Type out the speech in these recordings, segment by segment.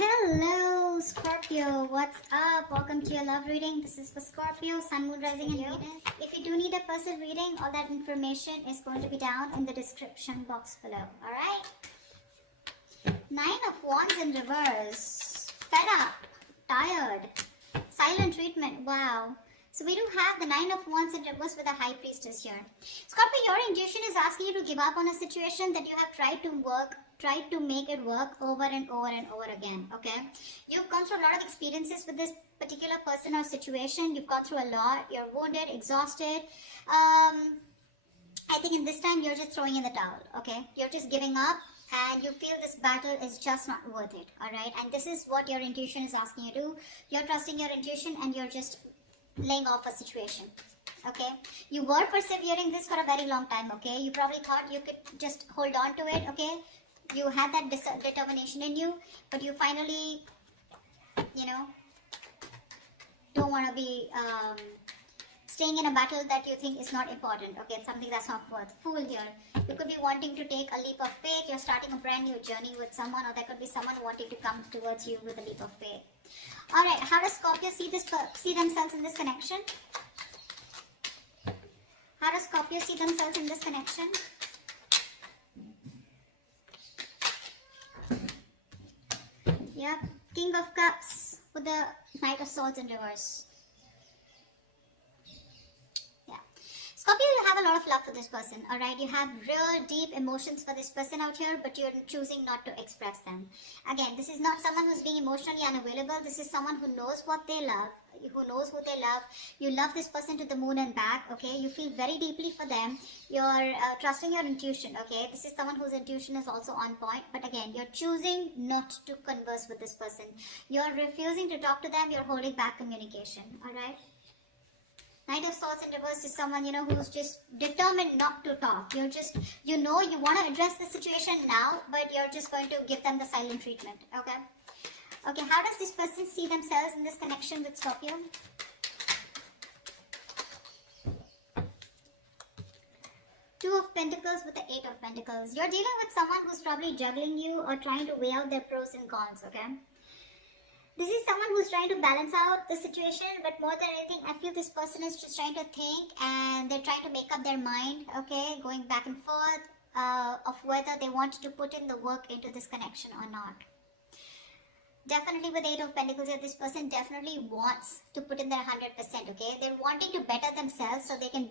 Hello, Scorpio. What's up? Welcome to your love reading. This is for Scorpio, Sun, Moon, Rising, and Venus. If you do need a personal reading, all that information is going to be down in the description box below. Alright? Nine of Wands in reverse. Fed up. Tired. Silent treatment. Wow. So we do have the Nine of Wands in reverse with a High Priestess here. Scorpio, your intuition is asking you to give up on a situation that you have tried to make it work over and over and over again. Okay, you've gone through a lot of experiences with this particular person or situation. You've gone through a lot. You're wounded, exhausted. I think in this time you're just throwing in the towel. Okay, you're just giving up and you feel this battle is just not worth it. All right, and this is what your intuition is asking you to do. You're trusting your intuition and you're just laying off a situation. Okay, you were persevering this for a very long time. Okay, you probably thought you could just hold on to it. Okay, you had that determination in you, but you finally, don't want to be staying in a battle that you think is not important. Okay, it's something that's not worth. Fool here. You could be wanting to take a leap of faith. You're starting a brand new journey with someone, or there could be someone wanting to come towards you with a leap of faith. All right, how does Scorpio see themselves in this connection? How does Scorpio see themselves in this connection? Yep, King of Cups with the Knight of Swords in reverse. Yeah. Scorpio, you have a lot of love for this person, alright? You have real deep emotions for this person out here, but you're choosing not to express them. Again, this is not someone who's being emotionally unavailable. This is someone who knows what they love, who knows who they love. You love this person to the moon and back, okay? You feel very deeply for them. You're trusting your intuition, okay? This is someone whose intuition is also on point, but again, you're choosing not to converse with this person. You're refusing to talk to them. You're holding back communication, alright? Knight of Swords in reverse is someone, who's just determined not to talk. You're just, you want to address the situation now, but you're just going to give them the silent treatment, okay? Okay, how does this person see themselves in this connection with Scorpio? Two of Pentacles with the Eight of Pentacles. You're dealing with someone who's probably juggling you or trying to weigh out their pros and cons, okay? This is someone who's trying to balance out the situation, but more than anything, I feel this person is just trying to think and they're trying to make up their mind, okay? Going back and forth of whether they want to put in the work into this connection or not. Definitely with Eight of Pentacles here, this person definitely wants to put in their 100%, okay? They're wanting to better themselves so they can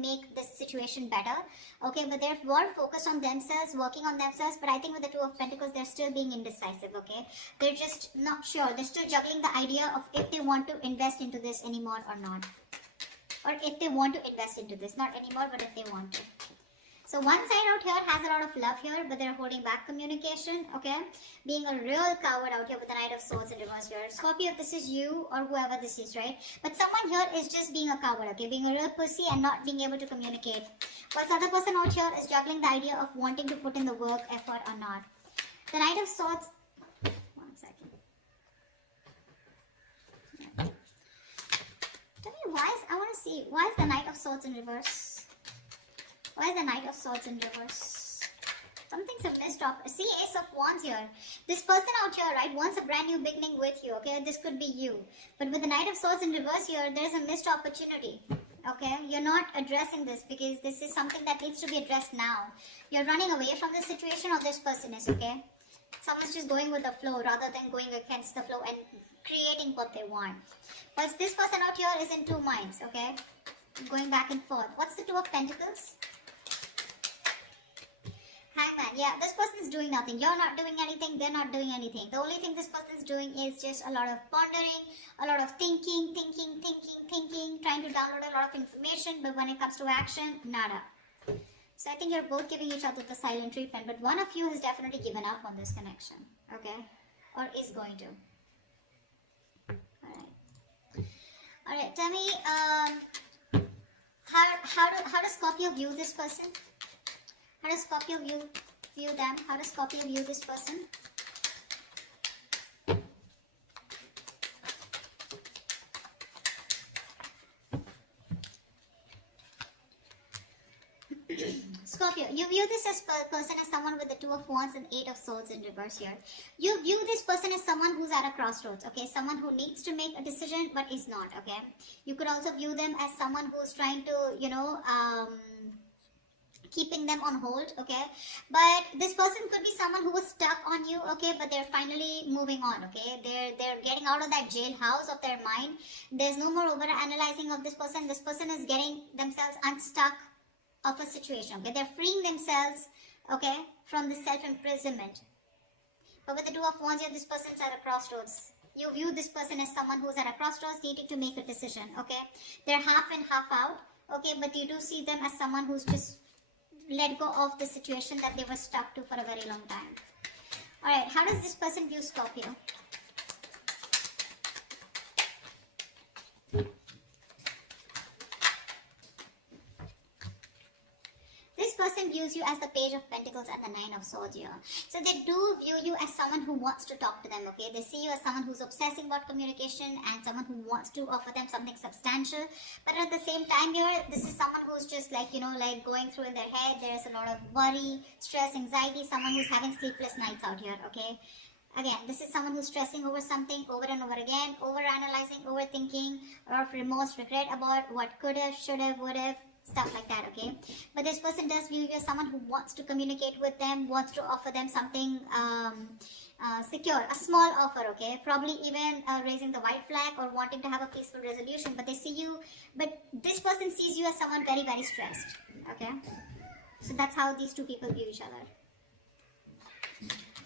make this situation better, okay? But they're more focused on themselves, working on themselves, but I think with the Two of Pentacles, they're still being indecisive, okay? They're just not sure. They're still juggling the idea of if they want to invest into this anymore or not. Or if they want to invest into this, not anymore, but if they want to. So one side out here has a lot of love here, but they're holding back communication, okay? Being a real coward out here with the Knight of Swords in reverse here. Scorpio, if this is you or whoever this is, right? But someone here is just being a coward, okay? Being a real pussy and not being able to communicate. While the other person out here is juggling the idea of wanting to put in the work, effort or not. The Knight of Swords... One second. Yeah. Tell me I want to see, why is the Knight of Swords in reverse? Why is the Knight of Swords in reverse? Something's a missed up. See, Ace of Wands here. This person out here, right, wants a brand new beginning with you, okay? This could be you. But with the Knight of Swords in reverse here, there's a missed opportunity, okay? You're not addressing this because this is something that needs to be addressed now. You're running away from this situation, or this person is, okay? Someone's just going with the flow rather than going against the flow and creating what they want. But this person out here is in two minds, okay? Going back and forth. What's the Two of Pentacles? Hangman, yeah, this person is doing nothing. You're not doing anything, they're not doing anything. The only thing this person is doing is just a lot of pondering, a lot of thinking, trying to download a lot of information, but when it comes to action, nada. So I think you're both giving each other the silent treatment, but one of you has definitely given up on this connection, okay? Or is going to. Alright, tell me, how does Scorpio view this person? How does Scorpio view them? How does Scorpio view this person? Scorpio, you view view this person as someone with the Two of Wands and Eight of Swords in reverse here. You view this person as someone who's at a crossroads, okay? Someone who needs to make a decision but is not, okay? You could also view them as someone who's trying to, keeping them on hold, okay? But this person could be someone who was stuck on you, okay? But they're finally moving on, okay? They're getting out of that jailhouse of their mind. There's no more over analyzing of this person. This person is getting themselves unstuck of a situation, okay? They're freeing themselves, okay, from the self-imprisonment. But with the Two of Wands here, this person's at a crossroads. You view this person as someone who's at a crossroads needing to make a decision, okay? They're half in, half out, okay? But you do see them as someone who's just let go of the situation that they were stuck to for a very long time. Alright, how does this person view Scorpio? This person views you as the Page of Pentacles and the Nine of Swords here. So they do view you as someone who wants to talk to them, okay? They see you as someone who's obsessing about communication and someone who wants to offer them something substantial. But at the same time here, this is someone who's just like, like going through in their head. There's a lot of worry, stress, anxiety, someone who's having sleepless nights out here, okay? Again, this is someone who's stressing over something over and over again, over-analyzing, overthinking, or remorse, regret about what could have, should have, would have, stuff like that, okay? But this person does view you as someone who wants to communicate with them, wants to offer them something secure, a small offer, okay? Probably even raising the white flag or wanting to have a peaceful resolution. But they see you, but this person sees you as someone very, very stressed, okay? So that's how these two people view each other.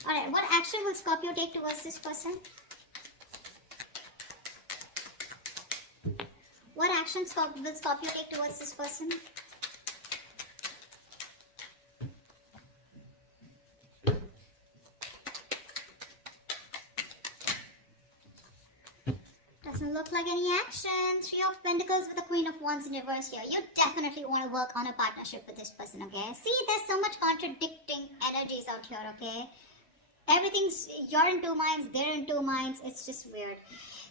Alright, what action will Scorpio take towards this person? What action will Scorpio take towards this person? Doesn't look like any action. Three of Pentacles with the Queen of Wands in reverse here. You definitely want to work on a partnership with this person, okay? See, there's so much contradicting energies out here, okay? Everything's, you're in two minds, they're in two minds. It's just weird.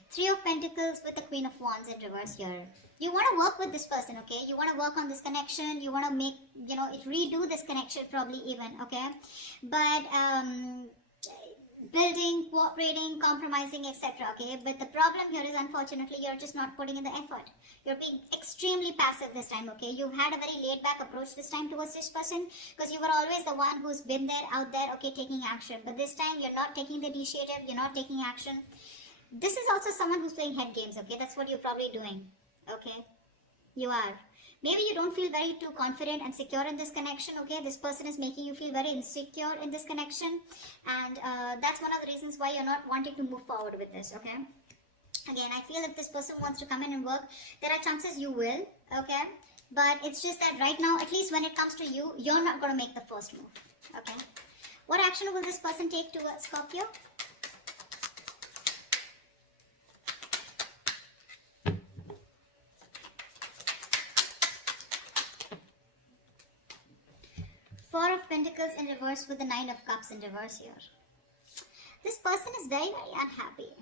Three of Pentacles with the Queen of Wands in reverse here. You want to work with this person, okay? You want to work on this connection. You want to make, redo this connection probably even, okay? But building, cooperating, compromising, etc., okay? But the problem here is, unfortunately, you're just not putting in the effort. You're being extremely passive this time, okay? You've had a very laid-back approach this time towards this person because you were always the one who's been there, out there, okay, taking action. But this time, you're not taking the initiative. You're not taking action. This is also someone who's playing head games, okay? That's what you're probably doing, okay? You are. Maybe you don't feel very too confident and secure in this connection, okay? This person is making you feel very insecure in this connection. And that's one of the reasons why you're not wanting to move forward with this, okay? Again, I feel if this person wants to come in and work, there are chances you will, okay? But it's just that right now, at least when it comes to you, you're not going to make the first move, okay? What action will this person take towards Scorpio? Four of Pentacles in reverse with the Nine of Cups in reverse here. This person is very, very unhappy.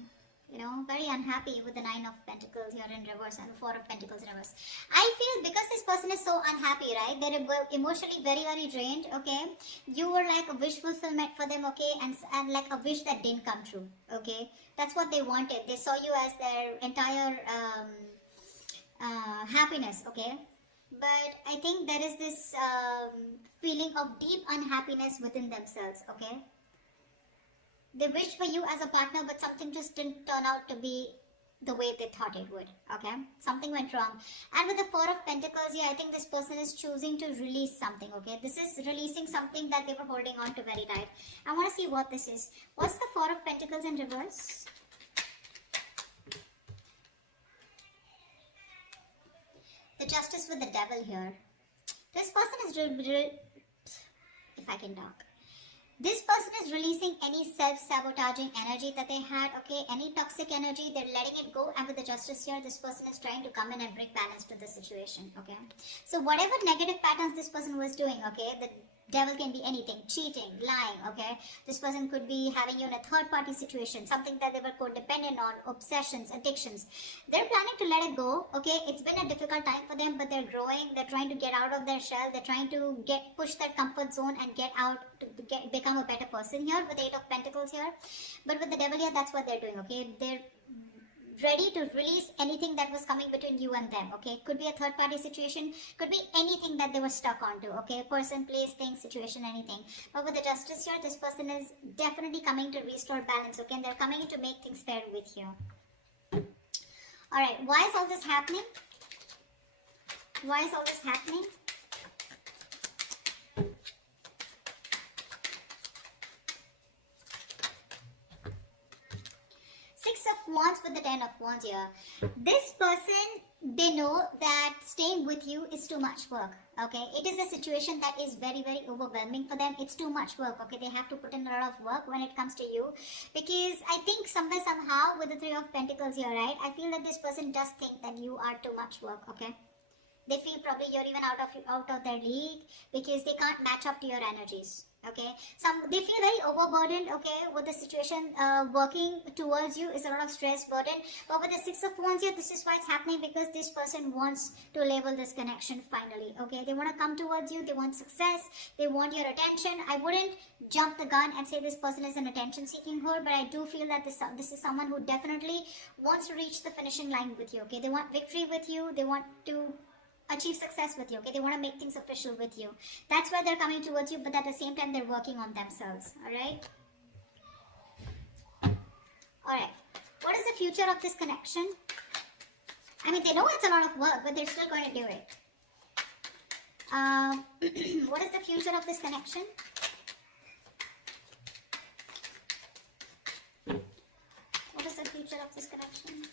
Very unhappy with the Nine of Pentacles here in reverse and the Four of Pentacles in reverse. I feel because this person is so unhappy, right? They're emotionally very, very drained, okay? You were like a wish fulfillment for them, okay? And like a wish that didn't come true, okay? That's what they wanted. They saw you as their entire happiness, okay? But I think there is this feeling of deep unhappiness within themselves, okay? They wished for you as a partner, but something just didn't turn out to be the way they thought it would, okay? Something went wrong. And with the Four of Pentacles here, I think this person is choosing to release something, okay? This is releasing something that they were holding on to very tight. I want to see what this is. What's the Four of Pentacles in reverse? The Justice with the Devil here. This person is, if I can talk. This person is releasing any self-sabotaging energy that they had, okay? Any toxic energy, they're letting it go. And with the Justice here, this person is trying to come in and bring balance to the situation, okay? So whatever negative patterns this person was doing, okay? Devil can be anything, cheating, lying, okay? This person could be having you in a third party situation, something that they were codependent on, obsessions, addictions. They're planning to let it go, okay? It's been a difficult time for them, but they're growing. They're trying to get out of their shell. They're trying to push their comfort zone and get out to become a better person here with the Eight of Pentacles here. But with the Devil here, that's what they're doing, okay? They're ready to release anything that was coming between you and them, okay? Could be a third party situation, could be anything that they were stuck onto, okay? Person, place, thing, situation, anything. But with the Justice here, this person is definitely coming to restore balance, okay? And they're coming to make things fair with you. Alright, why is all this happening? Why is all this happening? Wands with the Ten of Wands here. This person, they know that staying with you is too much work, okay? It is a situation that is very, very overwhelming for them. It's too much work, okay? They have to put in a lot of work when it comes to you, because I think somewhere, somehow, with the Three of Pentacles here, right? I feel that this person does think that you are too much work, okay? They feel probably you're even out of their league, because they can't match up to your energies. Okay, they feel very overburdened, okay, with the situation. Working towards you is a lot of stress, burden. But with the Six of Wands here, this is why it's happening, because this person wants to label this connection finally, okay? They want to come towards you, they want success, they want your attention. I wouldn't jump the gun and say this person is an attention-seeking whore, but I do feel that this is someone who definitely wants to reach the finishing line with you, okay? They want victory with you, they want to achieve success with you, okay? They want to make things official with you. That's why they're coming towards you, but at the same time, they're working on themselves, alright? Alright, what is the future of this connection? I mean, they know it's a lot of work, but they're still going to do it. What is the future of this connection? What is the future of this connection?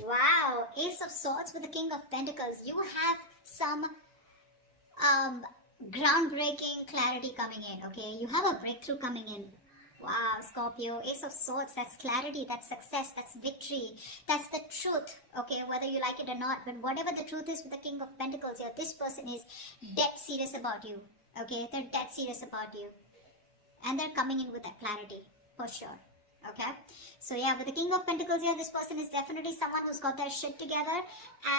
Wow, Ace of Swords with the King of Pentacles. You have some groundbreaking clarity coming in, okay? You have a breakthrough coming in. Wow, Scorpio, Ace of Swords, that's clarity, that's success, that's victory, that's the truth, okay? Whether you like it or not, but whatever the truth is with the King of Pentacles here, this person is dead serious about you, okay? They're dead serious about you. And they're coming in with that clarity, for sure. Okay, so yeah, with the King of Pentacles here, this person is definitely someone who's got their shit together,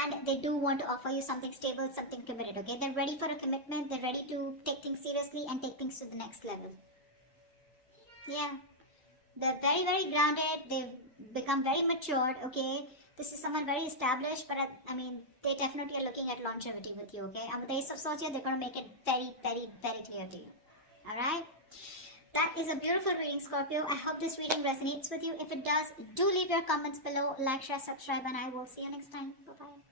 and they do want to offer you something stable, something committed, okay? They're ready for a commitment, they're ready to take things seriously and take things to the next level. Yeah, they're very, very grounded, they've become very matured, okay? This is someone very established, but I mean, they definitely are looking at longevity with you, okay? And with the Ace of Swords here, they're going to make it very, very, very clear to you, alright? That is a beautiful reading, Scorpio. I hope this reading resonates with you. If it does, do leave your comments below, like, share, subscribe, and I will see you next time. Bye-bye.